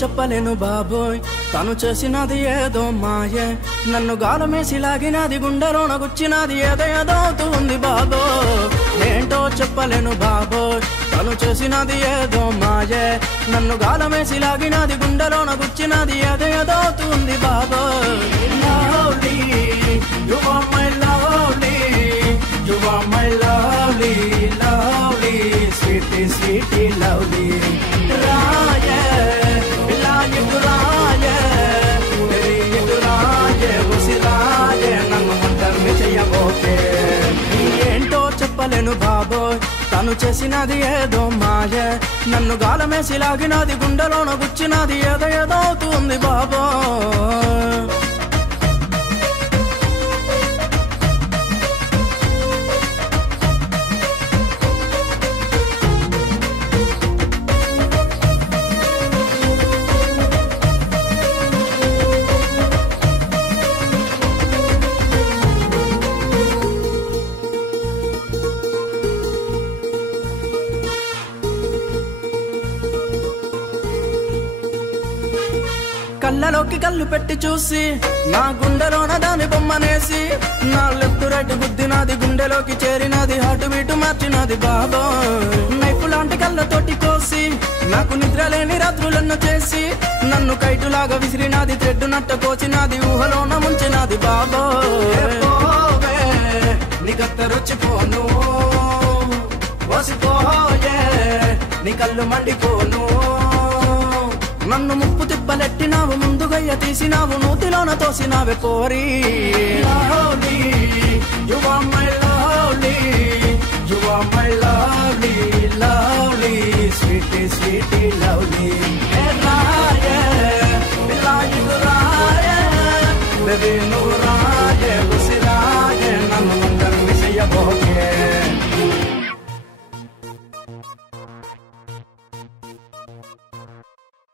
చెప్పలేను బాబోయ్ తను చేసినది ఏదో మాయే నన్ను గాలమేసి లాగినది గుండెలోన గుచ్చినది ఏదో ఏదో అవుతుంది బాబోయ్ ఏంటో చెప్పలేను బాబోయ్ తను చేసినది ఏదో మాయే నన్ను గాలమేసి లాగినది గుండెలోన గుచ్చినది ఏదో ఏదో అవుతుంది బాబోయ్ lovely you are my lovely you are my lovely lovely sweetie sweetie lovely రాయే బిలాయి రాయే రాయే ఉసిరాయే నన్ను ఒంటరిని చెయ్యబోకే ఏంటో చెప్పలేను బాబోయ్ తను చేసినది ఏదో మాయే నన్ను గాలమేసి లాగినది గుండెలోన గుచ్చినది ఏదో ఏదో అవుతుంది బాబోయ్ కళ్ళలోకి కళ్ళు పెట్టి చూసి నా గుండెలోన దాని బొమ్మనేసి నా లెఫ్ట్ రైట్ గుద్దినది గుండెలోకి చేరినది హార్ట్ బీట్ మార్చినది బాబా నైఫ్ లాంటి కళ్ళతోటి కోసి నాకు నిద్ర లేని రాత్రులన్న చేసి నన్ను కైటులాగా విసిరినది థ్రెడ్ నట్ట కోసినది ఊహలోన ముంచినది బాబా నీకత్తరొచ్చిపోను వసిపోయే నీ కళ్ళు మండిపోను నన్ను ముప్పు తిప్పలెట్టినావు ముందుగయ్య తీసినావు నూతిలోన తోసినావే పోరి lovely you are my lovely you are my lovely lovely sweetie sweetie lovely రాయే బిలాయి రాయే బేబీ నువ్వు రాయే ఉసిరాయే నన్ను ఒంటరిని చెయ్యబోకే